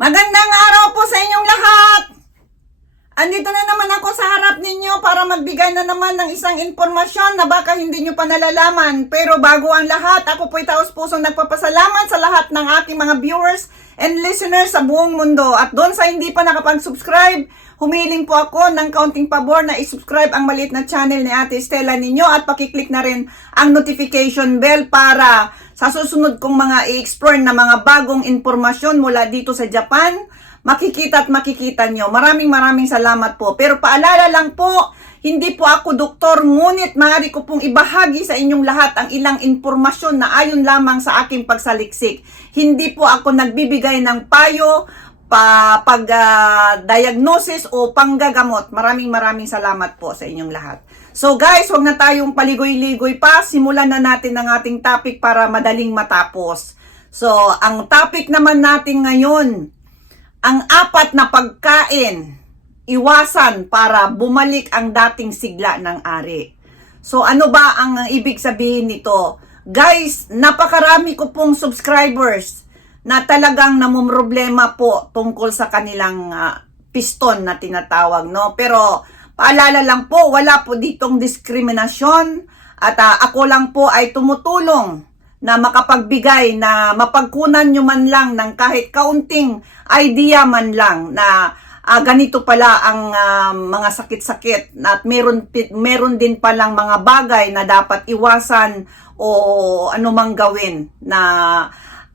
Magandang araw po sa inyong lahat! Andito na naman ako sa harap ninyo para magbigay na naman ng isang impormasyon na baka hindi nyo pa nalalaman. Pero bago ang lahat, ako po'y taos pusong nagpapasalamat sa lahat ng aking mga viewers and listeners sa buong mundo. At doon sa hindi pa nakapag-subscribe, humiling po ako ng kaunting pabor na isubscribe ang maliit na channel ni Ate Stella ninyo at pakiclick na rin ang notification bell para sa susunod kong mga i-explore na mga bagong impormasyon mula dito sa Japan, makikita at makikita nyo. Maraming maraming salamat po. Pero paalala lang po, hindi po ako doktor, ngunit maaari ko pong ibahagi sa inyong lahat ang ilang impormasyon na ayon lamang sa aking pagsaliksik. Hindi po ako nagbibigay ng payo, pa pag ah, diagnosis o panggagamot. Maraming maraming salamat po sa inyong lahat. So guys, wag na tayong paligoy-ligoy pa. Simulan na natin ang ating topic para madaling matapos. So, ang topic naman natin ngayon, ang apat na pagkain, iwasan para bumalik ang dating sigla ng ari. So ano ba ang ibig sabihin nito? Guys, napakarami ko pong subscribers na talagang namumroblema po tungkol sa kanilang ah, piston na tinatawag, no? Pero paalala lang po, wala po ditong diskriminasyon at ah, ako lang po ay tumutulong na makapagbigay na mapagkunan nyo man lang ng kahit kaunting idea man lang na ah, ganito pala ang ah, mga sakit-sakit at meron meron din palang mga bagay na dapat iwasan o anumang gawin na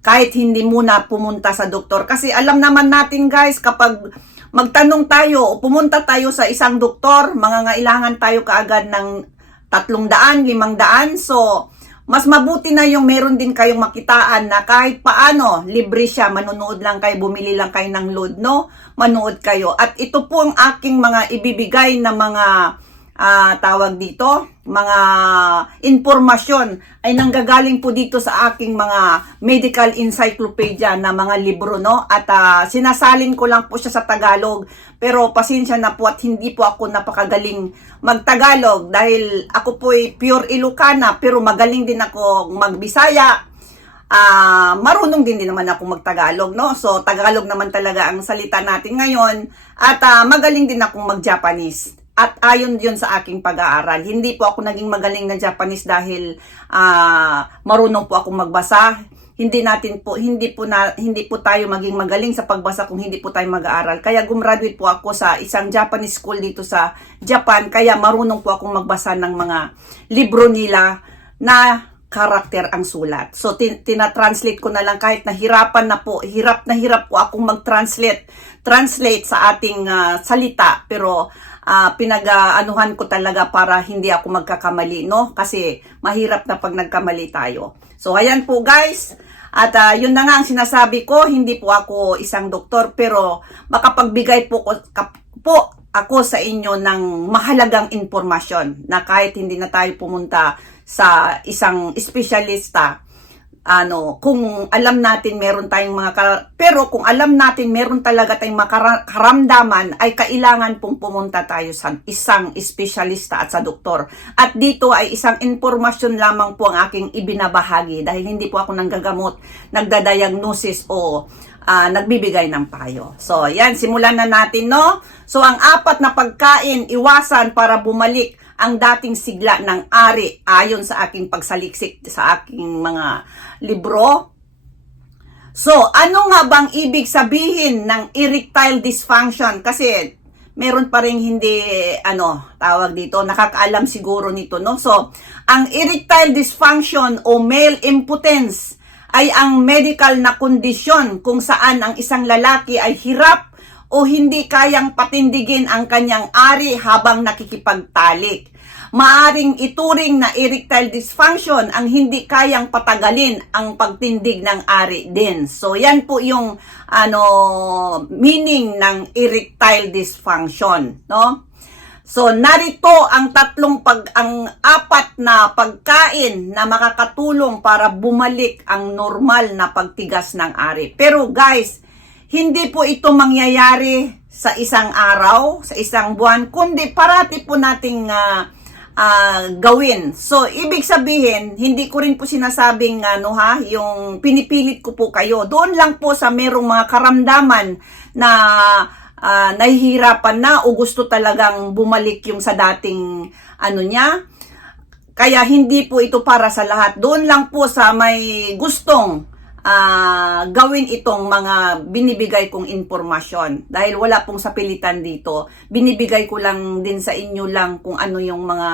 kahit hindi muna pumunta sa doktor. Kasi alam naman natin guys kapag magtanong tayo o pumunta tayo sa isang doktor mangangailangan tayo kaagad ng tatlong daan, limang daan. So mas mabuti na yung meron din kayong makitaan na kahit paano, libre siya, manunood lang kayo, bumili lang kayo ng load, no? Manood kayo. At ito po ang aking mga ibibigay na mga ah, tawag dito, mga informasyon ay nanggagaling po dito sa aking mga medical encyclopedia na mga libro, no? At ah, sinasalin ko lang po siya sa Tagalog. Pero pasensya na po at hindi po ako napakagaling magtagalog dahil ako po ay pure Ilocana pero magaling din ako magbisaya. Ah, marunong din din naman ako magtagalog, no? So Tagalog naman talaga ang salita natin ngayon at ah, magaling din akong mag-Japanese. At ayon yun sa aking pag-aaral. Hindi po ako naging magaling na Japanese dahil ah, marunong po akong magbasa. Hindi natin po hindi po na hindi po tayo maging magaling sa pagbasa kung hindi po tayo mag-aaral. Kaya gumraduate po ako sa isang Japanese school dito sa Japan. Kaya marunong po akong magbasa ng mga libro nila na karakter ang sulat. So, tin- tinatranslate ko na lang kahit nahirapan na po, hirap na hirap po akong mag-translate translate sa ating ah, salita. Pero, ah, pinag-anuhan ko talaga para hindi ako magkakamali, no? Kasi, mahirap na pag nagkamali tayo. So, ayan po guys. At ah, yun na nga ang sinasabi ko, hindi po ako isang doktor, pero makapagbigay po, ko, kap- po ako sa inyo ng mahalagang impormasyon na kahit hindi na tayo pumunta sa isang espesyalista, ano, kung alam natin meron tayong mga kar- pero kung alam natin meron talaga tayong makara- karamdaman ay kailangan pong pumunta tayo sa isang espesyalista at sa doktor. At dito ay isang impormasyon lamang po ang aking ibinabahagi dahil hindi po ako nanggagamot, nagdadiagnosis o ah, nagbibigay ng payo. So, yan, simulan na natin, no? So, ang apat na pagkain, iwasan para bumalik ang dating sigla ng ari ayon sa aking pagsaliksik sa aking mga libro. So, ano nga bang ibig sabihin ng erectile dysfunction? Kasi meron pa rin hindi ano tawag dito nakakaalam siguro nito no so ang erectile dysfunction o male impotence ay ang medical na kondisyon kung saan ang isang lalaki ay hirap o hindi kayang patindigin ang kanyang ari habang nakikipagtalik. Maaring ituring na erectile dysfunction ang hindi kayang patagalin ang pagtindig ng ari din. So yan po yung ano meaning ng erectile dysfunction, no? So narito ang tatlong pag ang apat na pagkain na makakatulong para bumalik ang normal na pagtigas ng ari. Pero guys, hindi po ito mangyayari sa isang araw, sa isang buwan, kundi parati po nating ah, ah, gawin. So, ibig sabihin, hindi ko rin po sinasabing ano ha, yung pinipilit ko po kayo. Doon lang po sa merong mga karamdaman na ah, nahihirapan na o gusto talagang bumalik yung sa dating ano niya. Kaya hindi po ito para sa lahat. Doon lang po sa may gustong ah, gawin itong mga binibigay kong informasyon. Dahil wala pong sapilitan dito. Binibigay ko lang din sa inyo lang kung ano yung mga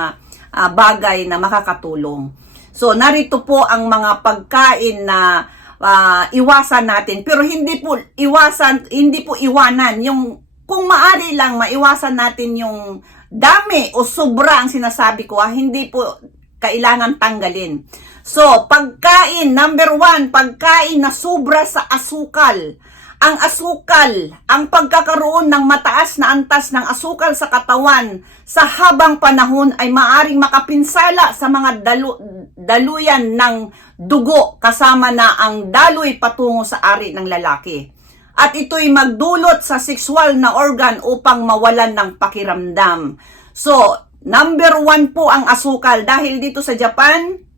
ah, bagay na makakatulong. So, narito po ang mga pagkain na ah, iwasan natin. Pero hindi po iwasan, hindi po iwanan. Yung, kung maari lang, maiwasan natin yung dami o sobra ang sinasabi ko, ah, hindi po kailangan tanggalin. So, pagkain, number one, pagkain na sobra sa asukal. Ang asukal, ang pagkakaroon ng mataas na antas ng asukal sa katawan sa habang panahon ay maaring makapinsala sa mga dalu- daluyan ng dugo kasama na ang daloy patungo sa ari ng lalaki. At ito'y magdulot sa sexual na organ upang mawalan ng pakiramdam. So, number one po ang asukal dahil dito sa Japan,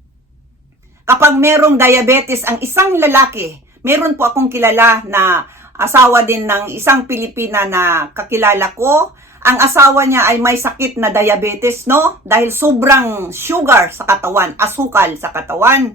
kapag merong diabetes ang isang lalaki, meron po akong kilala na asawa din ng isang Pilipina na kakilala ko. Ang asawa niya ay may sakit na diabetes, no? Dahil sobrang sugar sa katawan, asukal sa katawan.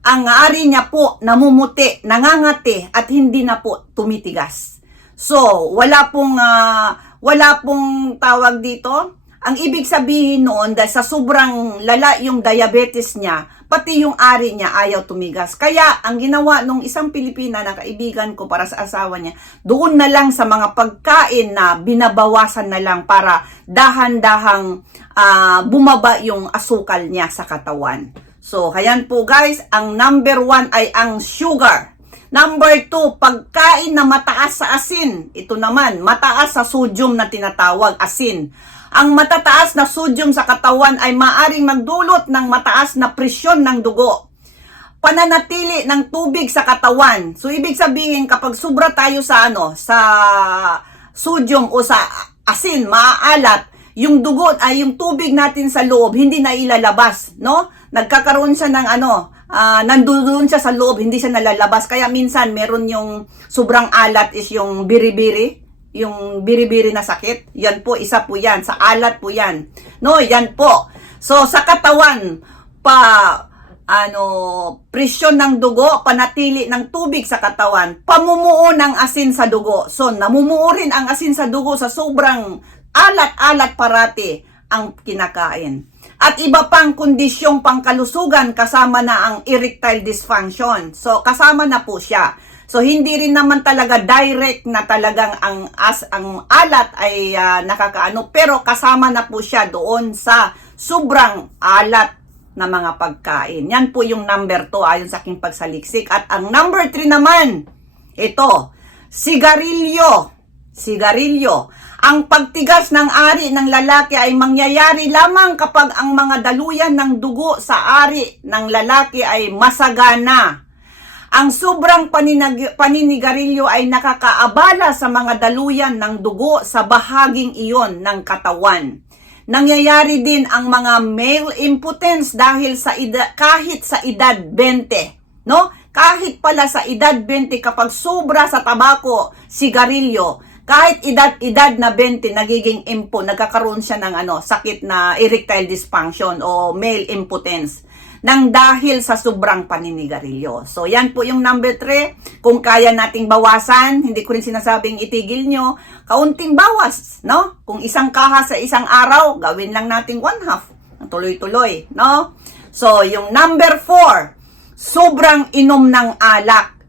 Ang ari niya po namumuti, nangangati at hindi na po tumitigas. So, wala pong ah, wala pong tawag dito. Ang ibig sabihin noon dahil sa sobrang lala yung diabetes niya, pati yung ari niya ayaw tumigas. Kaya ang ginawa nung isang Pilipina na kaibigan ko para sa asawa niya, doon na lang sa mga pagkain na binabawasan na lang para dahan-dahang ah, bumaba yung asukal niya sa katawan. So, ayan po guys, ang number one ay ang sugar. Number two, pagkain na mataas sa asin. Ito naman, mataas sa sodium na tinatawag asin. Ang matataas na sodium sa katawan ay maaring magdulot ng mataas na presyon ng dugo. Pananatili ng tubig sa katawan. So ibig sabihin kapag sobra tayo sa ano, sa sodium o sa asin, maaalat, yung dugo ay yung tubig natin sa loob hindi na ilalabas, no? Nagkakaroon siya ng ano, ah nandoon siya sa loob, hindi siya nalalabas. Kaya minsan meron yung sobrang alat is yung biribiri, yung biribiri na sakit. Yan po, isa po yan. Sa alat po yan. No, yan po. So, sa katawan, pa, ano, presyon ng dugo, panatili ng tubig sa katawan, pamumuo ng asin sa dugo. So, namumuo rin ang asin sa dugo sa sobrang alat-alat parati ang kinakain. At iba pang kondisyong pangkalusugan kasama na ang erectile dysfunction. So, kasama na po siya. So hindi rin naman talaga direct na talagang ang as ang alat ay ah, nakakaano pero kasama na po siya doon sa sobrang alat na mga pagkain. Yan po yung number 2 ayon sa aking pagsaliksik. At ang number 3 naman, ito, sigarilyo. Sigarilyo. Ang pagtigas ng ari ng lalaki ay mangyayari lamang kapag ang mga daluyan ng dugo sa ari ng lalaki ay masagana. Ang sobrang paninag- paninigarilyo ay nakakaabala sa mga daluyan ng dugo sa bahaging iyon ng katawan. Nangyayari din ang mga male impotence dahil sa eda- kahit sa edad 20, no? Kahit pala sa edad 20 kapag sobra sa tabako, sigarilyo, kahit edad-edad na 20 nagiging impo, nagkakaroon siya ng ano, sakit na erectile dysfunction o male impotence nang dahil sa sobrang paninigarilyo. So, yan po yung number 3. Kung kaya nating bawasan, hindi ko rin sinasabing itigil nyo, kaunting bawas, no? Kung isang kaha sa isang araw, gawin lang nating one half. Tuloy-tuloy, no? So, yung number 4, sobrang inom ng alak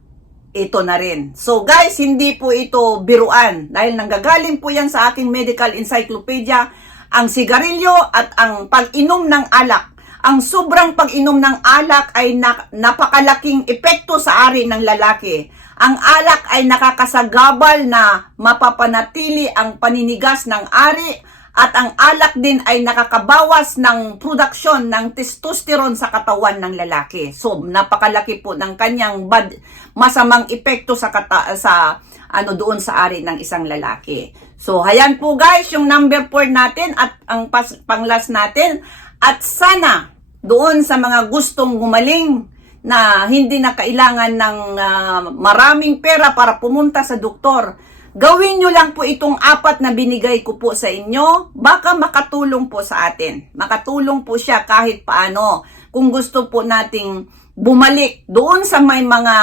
ito na rin. So guys, hindi po ito biruan dahil nanggagaling po yan sa aking medical encyclopedia ang sigarilyo at ang pag-inom ng alak. Ang sobrang pag-inom ng alak ay na- napakalaking epekto sa ari ng lalaki. Ang alak ay nakakasagabal na mapapanatili ang paninigas ng ari at ang alak din ay nakakabawas ng produksyon ng testosterone sa katawan ng lalaki. So, napakalaki po ng kanyang bad, masamang epekto sa kata, sa ano doon sa ari ng isang lalaki. So, hayan po guys, yung number 4 natin at ang pas, panglas natin. At sana, doon sa mga gustong gumaling na hindi na kailangan ng ah, maraming pera para pumunta sa doktor, gawin nyo lang po itong apat na binigay ko po sa inyo. Baka makatulong po sa atin. Makatulong po siya kahit paano. Kung gusto po nating bumalik doon sa may mga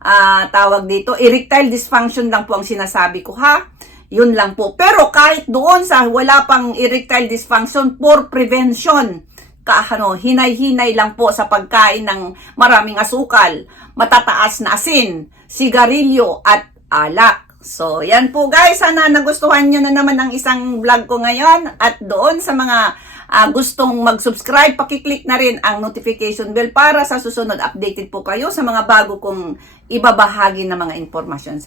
ah, tawag dito, erectile dysfunction lang po ang sinasabi ko ha. Yun lang po. Pero kahit doon sa wala pang erectile dysfunction for prevention, ka, ano, hinay-hinay lang po sa pagkain ng maraming asukal, matataas na asin, sigarilyo at alak. So, yan po guys. Sana nagustuhan nyo na naman ang isang vlog ko ngayon. At doon sa mga ah, gustong mag-subscribe, pakiclick na rin ang notification bell para sa susunod updated po kayo sa mga bago kong ibabahagi na mga informasyon.